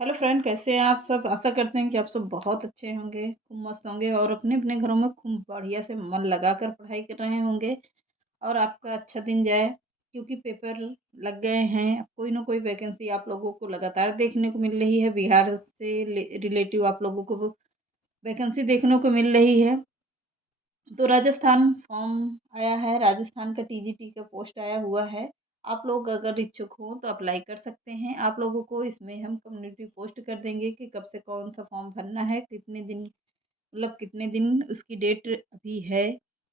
Hello friend, कैसे हैं आप सब। आशा करते हैं कि आप सब बहुत अच्छे होंगे, खूब मस्त होंगे और अपने अपने घरों में खूब बढ़िया से मन लगाकर पढ़ाई कर रहे होंगे और आपका अच्छा दिन जाए। क्योंकि पेपर लग गए हैं, कोई ना कोई वैकेंसी आप लोगों को लगातार देखने को मिल रही है। बिहार से रिलेटिव आप लोगों को वैकेंसी देखने को मिल रही है। तो राजस्थान फॉर्म आया है, राजस्थान का टीजीटी का पोस्ट आया हुआ है। आप लोग अगर इच्छुक हो तो अप्लाई कर सकते हैं। आप लोगों को इसमें हम कम्युनिटी पोस्ट कर देंगे कि कब से कौन सा फॉर्म भरना है, कितने दिन, मतलब कितने दिन उसकी डेट अभी है,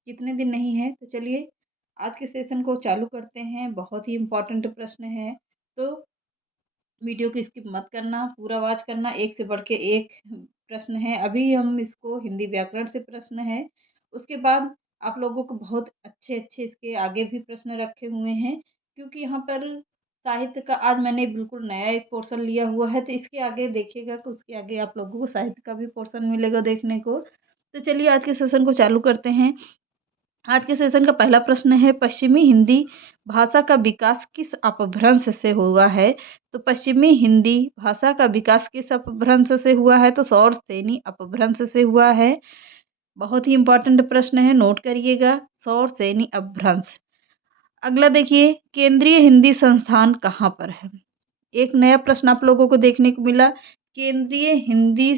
कितने दिन नहीं है। तो चलिए आज के सेशन को चालू करते हैं। बहुत ही इम्पोर्टेंट प्रश्न है, तो वीडियो को स्किप मत करना, पूरा वॉच करना। एक से बढ़ के एक प्रश्न है। अभी हम इसको हिंदी व्याकरण से प्रश्न है, उसके बाद आप लोगों को बहुत अच्छे अच्छे इसके आगे भी प्रश्न रखे हुए हैं। क्योंकि यहाँ पर साहित्य का आज मैंने बिल्कुल नया एक पोर्शन लिया हुआ है, तो इसके आगे देखिएगा तो उसके आगे आप लोगों को साहित्य का भी पोर्शन मिलेगा देखने को। तो चलिए आज के सेशन को चालू करते हैं। आज के सेशन का पहला प्रश्न है, पश्चिमी हिंदी भाषा का विकास किस अपभ्रंश से हुआ है। तो पश्चिमी हिंदी भाषा का विकास किस अपभ्रंश से हुआ है। तो सौर सेनी अपभ्रंश से हुआ है। बहुत ही इंपॉर्टेंट प्रश्न है, नोट करिएगा, सौर सेनी अपभ्रंश। अगला देखिए, केंद्रीय हिंदी संस्थान कहाँ पर है। एक नया प्रश्न आप लोगों को देखने को मिला, केंद्रीय हिंदी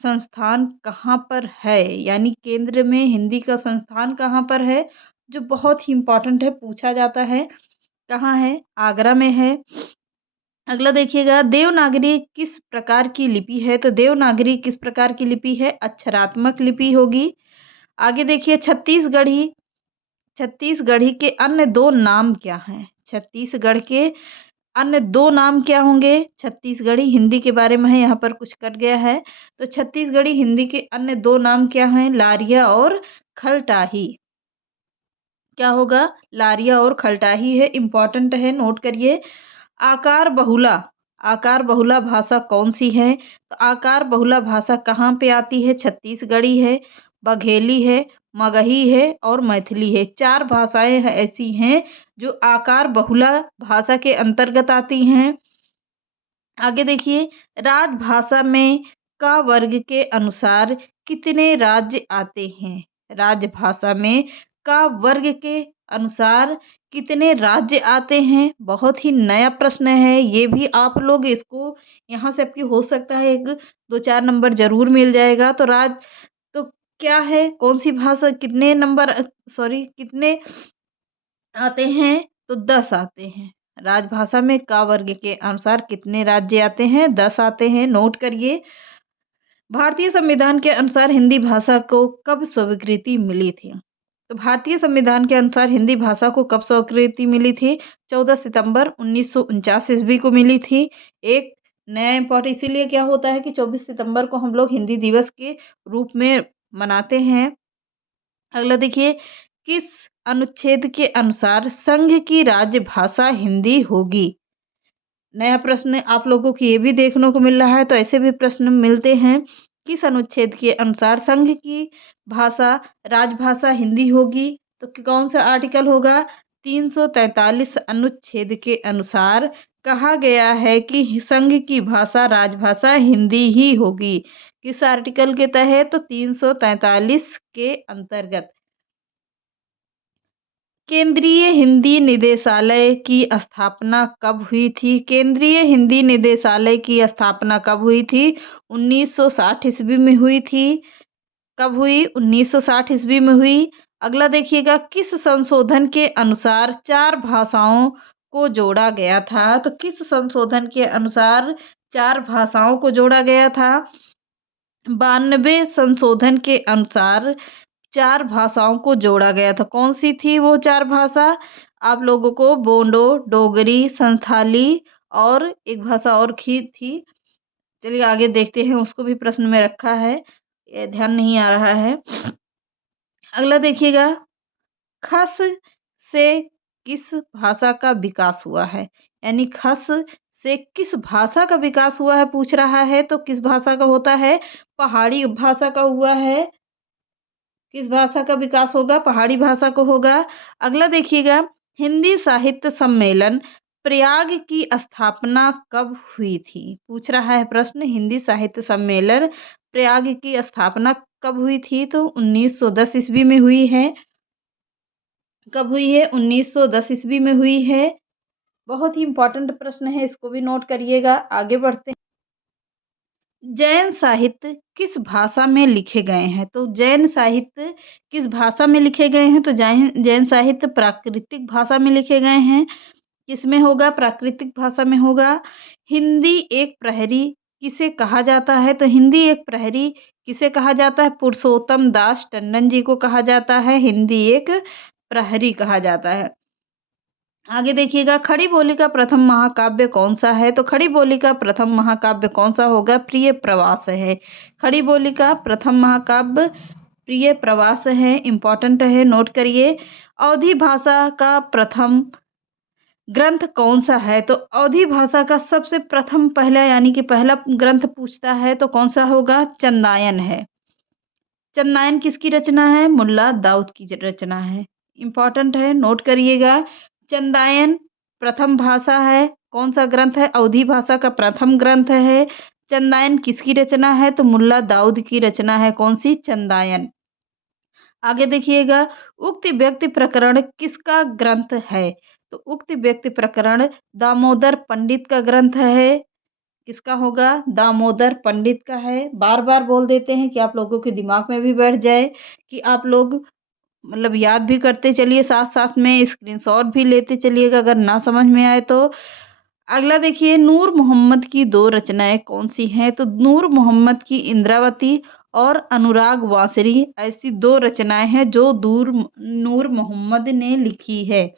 संस्थान कहाँ पर है, यानी केंद्र में हिंदी का संस्थान कहाँ पर है, जो बहुत ही इम्पोर्टेंट है, पूछा जाता है। कहाँ है, आगरा में है। अगला देखिएगा, देवनागरी किस प्रकार की लिपि है। तो देवनागरी किस प्रकार की लिपि है, अक्षरात्मक लिपि होगी। आगे देखिए, छत्तीसगढ़ी, छत्तीसगढ़ी के अन्य दो नाम क्या हैं। छत्तीसगढ़ के अन्य दो नाम क्या होंगे। छत्तीसगढ़ी हिंदी के बारे में है, यहाँ पर कुछ कट गया है। तो छत्तीसगढ़ी हिंदी के अन्य दो नाम क्या हैं, लारिया और खलटाही। क्या होगा, लारिया और खलटाही है, इंपॉर्टेंट है, नोट करिए। आकार बहुला, आकार बहुला भाषा कौन सी है। तो आकार बहुला भाषा कहाँ पे आती है, छत्तीसगढ़ी है, बघेली है, मगही है और मैथिली है। चार भाषाएं ऐसी हैं जो आकार बहुला भाषा के अंतर्गत आती हैं। आगे देखिए, राजभाषा में का वर्ग के अनुसार कितने राज्य आते हैं। राजभाषा में का वर्ग के अनुसार कितने राज्य आते हैं। बहुत ही नया प्रश्न है ये भी, आप लोग इसको यहाँ से आपकी हो सकता है एक दो चार नंबर जरूर मिल जाएगा। तो तो क्या है, कौन सी भाषा, कितने नंबर, सॉरी कितने आते हैं। तो 10 आते हैं। राजभाषा में का वर्ग के अनुसार कितने राज्य आते हैं, 10 आते हैं, नोट करिए। भारतीय संविधान के अनुसार हिंदी भाषा को कब स्वीकृति मिली थी। तो भारतीय संविधान के अनुसार हिंदी भाषा को कब स्वीकृति मिली थी, 14 सितंबर 1949 ईस्वी को मिली थी। एक नया इम्पोर्टेंट, इसीलिए क्या होता है कि 24 सितंबर को हम लोग हिंदी दिवस के रूप में मनाते हैं। अगला देखिए, किस अनुच्छेद के अनुसार संघ की राज्य भाषा हिंदी होगी। नया प्रश्न आप लोगों को ये भी देखने को मिल रहा है, तो ऐसे भी प्रश्न मिलते हैं। किस अनुच्छेद के अनुसार संघ की भाषा राजभाषा हिंदी होगी। तो कौन सा आर्टिकल होगा, 343 अनुच्छेद के अनुसार कहा गया है कि संघ की भाषा राजभाषा हिंदी ही होगी। किस आर्टिकल के तहत, तो 343 के अंतर्गत। केंद्रीय हिंदी निदेशालय की स्थापना कब हुई थी। केंद्रीय हिंदी निदेशालय की स्थापना कब हुई थी, 1960 ईस्वी में हुई थी। कब हुई, 1960 ईस्वी में हुई। अगला देखिएगा, किस संशोधन के अनुसार चार भाषाओं को जोड़ा गया था। तो किस संशोधन के अनुसार चार भाषाओं को जोड़ा गया था। 92 संशोधन के अनुसार चार भाषाओं को जोड़ा गया था। कौन सी थी वो चार भाषा, आप लोगों को बोडो, डोगरी, संथाली और एक भाषा और थी। चलिए आगे देखते हैं, उसको भी प्रश्न में रखा है, ये ध्यान नहीं आ रहा है। अगला देखिएगा, खस से किस भाषा का विकास हुआ है, यानी खस से किस भाषा का विकास हुआ है पूछ रहा है। तो किस भाषा का होता है, पहाड़ी भाषा का हुआ है। किस भाषा का विकास होगा, पहाड़ी भाषा को होगा। अगला देखिएगा, हिंदी साहित्य सम्मेलन प्रयाग की स्थापना कब हुई थी? पूछ रहा है प्रश्न। हिंदी साहित्य सम्मेलन प्रयाग की स्थापना कब हुई थी? तो 1910 ईस्वी में हुई है। कब हुई है? 1910 ईस्वी में हुई है। बहुत ही इम्पोर्टेंट प्रश्न है, इसको भी नोट करिएगा। आगे बढ़ते हैं। जैन साहित्य किस भाषा में लिखे गए हैं? तो जैन साहित्य किस भाषा में लिखे गए हैं? तो जैन जैन साहित्य प्राकृतिक भाषा में लिखे गए हैं। किसमें होगा? प्राकृतिक भाषा में होगा। हिंदी एक प्रहरी किसे कहा जाता है? तो हिंदी एक प्रहरी किसे कहा जाता है? पुरुषोत्तम दास टंडन जी को कहा जाता है हिंदी एक प्रहरी कहा जाता है। आगे देखिएगा, खड़ी बोली का प्रथम महाकाव्य कौन सा है? तो खड़ी बोली का प्रथम महाकाव्य कौन सा होगा? प्रिय प्रवास है। खड़ी बोली का प्रथम महाकाव्य प्रिय प्रवास है। इंपॉर्टेंट है, नोट करिए। अवधी भाषा का प्रथम ग्रंथ कौन सा है? तो अवधी भाषा का सबसे प्रथम पहला यानी कि पहला ग्रंथ पूछता है तो कौन सा होगा? चंदायन है। चंदायन किसकी रचना है? मुल्ला दाऊद की रचना है। इंपॉर्टेंट है, नोट करिएगा। चंदायन प्रथम भाषा है। कौन सा ग्रंथ है? अवधी भाषा का प्रथम ग्रंथ है। चंदायन किसकी रचना है? तो मुल्ला दाऊद की रचना है। कौन सी? चंदायन। आगे देखिएगा, उक्त व्यक्ति प्रकरण किसका ग्रंथ है? तो उक्त व्यक्ति प्रकरण दामोदर पंडित का ग्रंथ है। किसका होगा? दामोदर पंडित का है। बार बार बोल देते हैं कि आप लोगों के दिमाग में भी बैठ जाए, कि आप लोग मतलब याद भी करते चलिए, साथ साथ में स्क्रीनशॉट भी लेते चलिएगा अगर ना समझ में आए तो। अगला देखिए, नूर मोहम्मद की दो रचनाएं कौन सी हैं? तो नूर मोहम्मद की इंद्रावती और अनुराग वासरी ऐसी दो रचनाएं हैं जो नूर मोहम्मद ने लिखी है।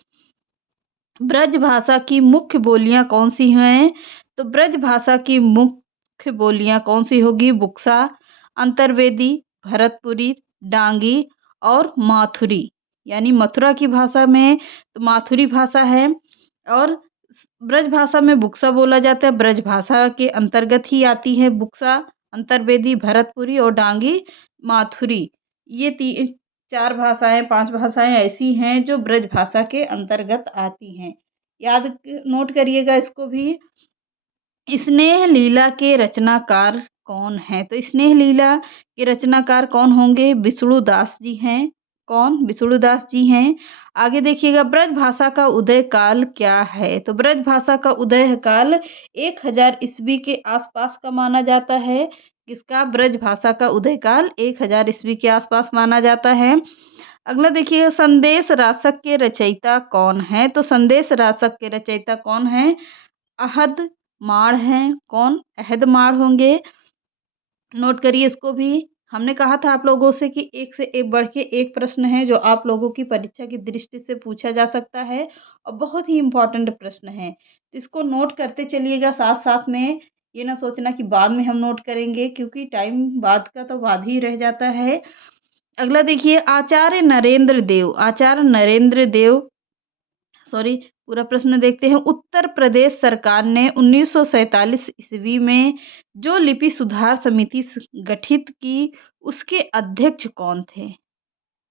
ब्रज भाषा की मुख्य बोलियां कौन सी हैं? तो ब्रज भाषा की मुख्य बोलियां कौन सी होगी? बुक्सा, अंतर्वेदी, भरतपुरी, डांगी और माथुरी। यानी मथुरा की भाषा में तो माथुरी भाषा है, और ब्रज भाषा में बुक्सा बोला जाता है। ब्रज भाषा के अंतर्गत ही आती है बुक्सा, अंतर्वेदी, भरतपुरी और डांगी माथुरी। ये तीन चार भाषाएं, पांच भाषाएं ऐसी हैं जो ब्रज भाषा के अंतर्गत आती हैं। नोट करिएगा इसको भी। स्नेह लीला के रचनाकार कौन है? तो स्नेह लीला के रचनाकार कौन होंगे? विष्णुदास जी हैं। कौन? विष्णुदास जी हैं। आगे देखिएगा, ब्रज भाषा का उदय काल क्या है? तो ब्रज भाषा का उदय काल 1000 ईस्वी के आसपास का माना जाता है। किसका? ब्रज भाषा का उदय काल 1000 ईस्वी के आसपास माना जाता है। अगला देखिए, संदेश रासक के रचयिता कौन है? तो संदेश रासक के रचयिता कौन है? अहद माड़ हैं। कौन? अहद माड़ होंगे। नोट करिए इसको भी। हमने कहा था आप लोगों से कि एक से एक बढ़ के एक प्रश्न है जो आप लोगों की परीक्षा की दृष्टि से पूछा जा सकता है, और बहुत ही इम्पोर्टेंट प्रश्न है। तो इसको नोट करते चलिएगा साथ साथ में। ये ना सोचना कि बाद में हम नोट करेंगे, क्योंकि टाइम बाद का तो बाद ही रह जाता है। अगला देखिए, आचार्य नरेंद्र देव सॉरी, पूरा प्रश्न देखते हैं। उत्तर प्रदेश सरकार ने 1947 ईस्वी में जो लिपि सुधार समिति गठित की, उसके अध्यक्ष कौन थे?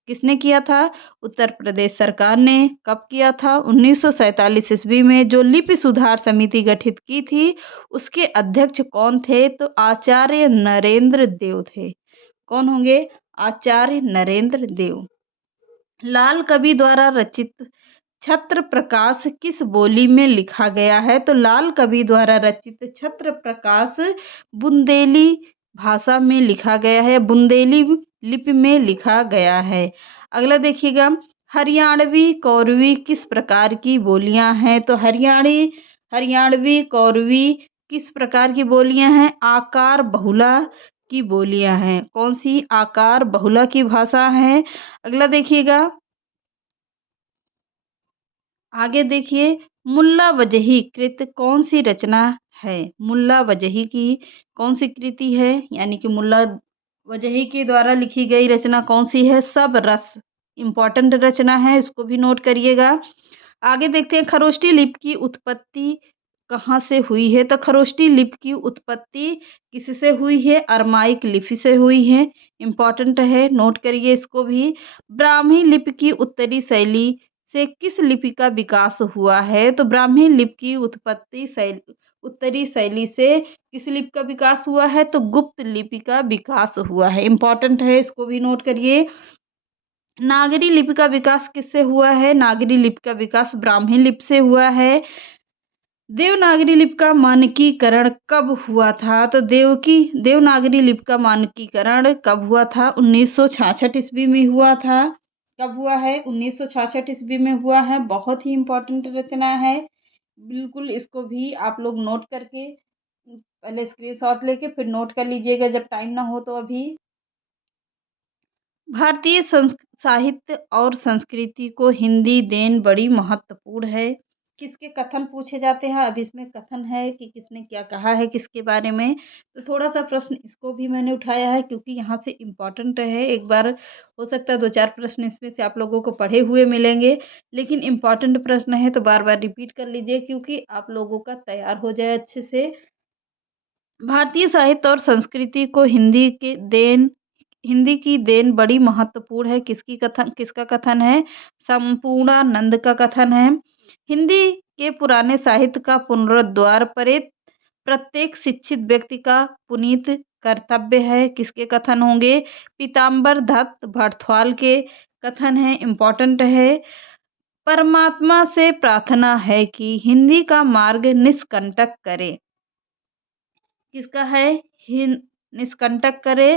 किसने किया था? उत्तर प्रदेश सरकार ने। कब किया था? 1947 ईस्वी में जो लिपि सुधार समिति गठित की थी, उसके अध्यक्ष कौन थे? तो आचार्य नरेंद्र देव थे। कौन होंगे? आचार्य नरेंद्र देव। लाल कवि द्वारा रचित छत्र प्रकाश किस बोली में लिखा गया है? तो लाल कवि द्वारा रचित छत्र प्रकाश बुंदेली भाषा में लिखा गया है, बुंदेली लिपि में लिखा गया है। अगला देखिएगा, हरियाणवी कौरवी किस प्रकार की बोलियां हैं? तो हरियाणवी कौरवी किस प्रकार की बोलियां हैं? आकार बहुला की बोलियां हैं। कौन सी? आकार बहुला की भाषा है। अगला देखिएगा, आगे देखिए, मुल्ला वजही कृत कौन सी रचना है? मुल्ला वजही की कौन सी कृति है? यानी कि मुल्ला वजही के द्वारा लिखी गई रचना कौन सी है? सब रस। इंपॉर्टेंट रचना है, इसको भी नोट करिएगा। आगे देखते हैं, खरोष्टी लिपि की उत्पत्ति कहाँ से हुई है? तो खरोष्टी लिपि की उत्पत्ति किससे हुई है? अरमाइक लिपि से हुई है। इंपॉर्टेंट है, नोट करिए इसको भी। ब्राह्मी लिपि की उत्तरी शैली से किस लिपि का विकास हुआ है? तो ब्राह्मी लिपि की उत्तरी शैली से किस लिपि का विकास हुआ है? तो गुप्त लिपि का विकास हुआ है। इम्पोर्टेंट है, इसको भी नोट करिए। नागरी लिपि का विकास किससे हुआ है? नागरी लिपि का विकास ब्राह्मी लिपि से हुआ है। देवनागरी लिपि का मानकीकरण कब हुआ था? तो देवनागरी लिपि का मानकीकरण कब हुआ था? 1966 ईस्वी में हुआ था। कब हुआ है? 1966 ईस्वी में हुआ है। बहुत ही इम्पोर्टेंट रचना है। बिल्कुल इसको भी आप लोग नोट करके पहले स्क्रीनशॉट लेके फिर नोट कर लीजिएगा जब टाइम ना हो तो अभी। भारतीय साहित्य और संस्कृति को हिंदी देन बड़ी महत्वपूर्ण है। किसके कथन पूछे जाते हैं? अब इसमें कथन है कि किसने क्या कहा है किसके बारे में। तो थोड़ा-सा प्रश्न इसको भी मैंने उठाया है क्योंकि यहाँ से इम्पोर्टेंट है। एक बार हो सकता है 2-4 प्रश्न इसमें से आप लोगों को पढ़े हुए मिलेंगे, लेकिन इम्पोर्टेंट प्रश्न है तो बार-बार रिपीट कर लीजिए क्योंकि आप लोगों का तैयार हो जाए अच्छे से। भारतीय साहित्य और संस्कृति को हिंदी की देन बड़ी महत्वपूर्ण है। किसका कथन है? संपूर्णानंद का कथन है। हिंदी के पुराने साहित्य का पुनरुद्धार प्रत्येक शिक्षित व्यक्ति का पुनीत कर्तव्य है। किसके कथन होंगे? पीताम्बर दत्त भरद्वाज के कथन है। इम्पोर्टेंट है। परमात्मा से प्रार्थना है कि हिंदी का मार्ग निष्कंटक करे। किसका है? निष्कंटक करे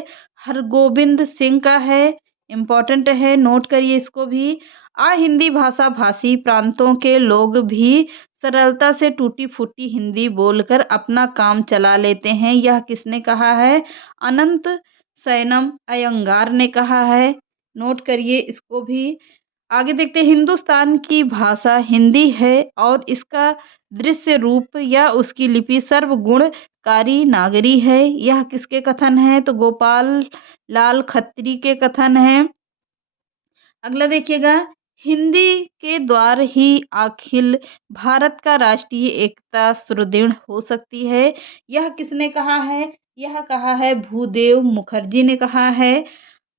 हरगोविंद सिंह का है। इम्पोर्टेंट है, नोट करिए इसको भी। हिंदी भाषा भाषी प्रांतों के लोग भी सरलता से टूटी फूटी हिंदी बोलकर अपना काम चला लेते हैं। यह किसने कहा है? अनंत सैनम अयंगार ने कहा है। नोट करिए इसको भी। आगे देखते हैं। हिंदुस्तान की भाषा हिंदी है और इसका दृश्य रूप या उसकी लिपि सर्वगुणकारी नागरी है। यह किसके कथन है? तो गोपाल लाल खत्री के कथन है। अगला देखिएगा। हिंदी के द्वार ही अखिल भारत का राष्ट्रीय एकता सुदृढ़ हो सकती है। यह किसने कहा है? यह कहा है भूदेव मुखर्जी ने कहा है।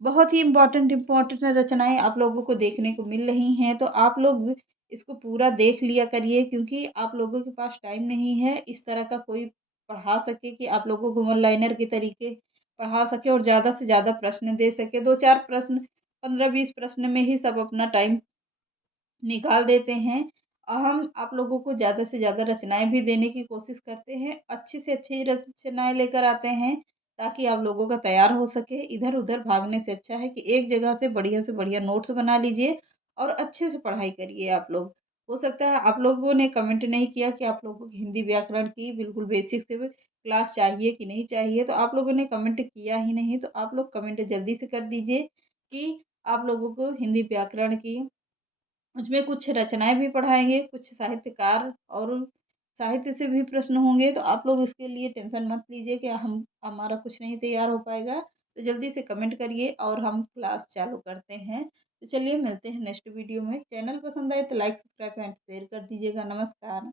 बहुत ही इम्पोर्टेंट रचनाएँ आप लोगों को देखने को मिल रही हैं, तो आप लोग इसको पूरा देख लिया करिए क्योंकि आप लोगों के पास टाइम नहीं है इस तरह का कोई पढ़ा सके कि आप लोगों को वन लाइनर के तरीके पढ़ा सके और ज़्यादा से ज़्यादा प्रश्न दे सके। 2-4 प्रश्न 15-20 प्रश्न में ही सब अपना टाइम निकाल देते हैं। हम आप लोगों को ज़्यादा से ज़्यादा रचनाएँ भी देने की कोशिश करते हैं। अच्छी से अच्छी रचनाएँ लेकर आते हैं ताकि आप लोगों का तैयार हो सके। इधर-उधर भागने से अच्छा है कि एक जगह से बढ़िया नोट्स बना लीजिए और अच्छे से पढ़ाई करिए आप लोग। हो सकता है आप लोगों ने कमेंट नहीं किया कि आप लोगों को हिंदी व्याकरण की बिल्कुल बेसिक से क्लास चाहिए कि नहीं चाहिए, तो आप लोगों ने कमेंट किया ही नहीं, तो आप लोग कमेंट जल्दी से कर दीजिए कि आप लोगों को हिंदी व्याकरण की उसमें कुछ रचनाएँ भी पढ़ाएँगे, कुछ साहित्यकार और साहित्य से भी प्रश्न होंगे, तो आप लोग इसके लिए टेंशन मत लीजिए कि हम हमारा कुछ नहीं तैयार हो पाएगा। तो जल्दी से कमेंट करिए और हम क्लास चालू करते हैं। तो चलिए मिलते हैं नेक्स्ट वीडियो में। चैनल पसंद आए तो लाइक, सब्सक्राइब एंड शेयर कर दीजिएगा। नमस्कार।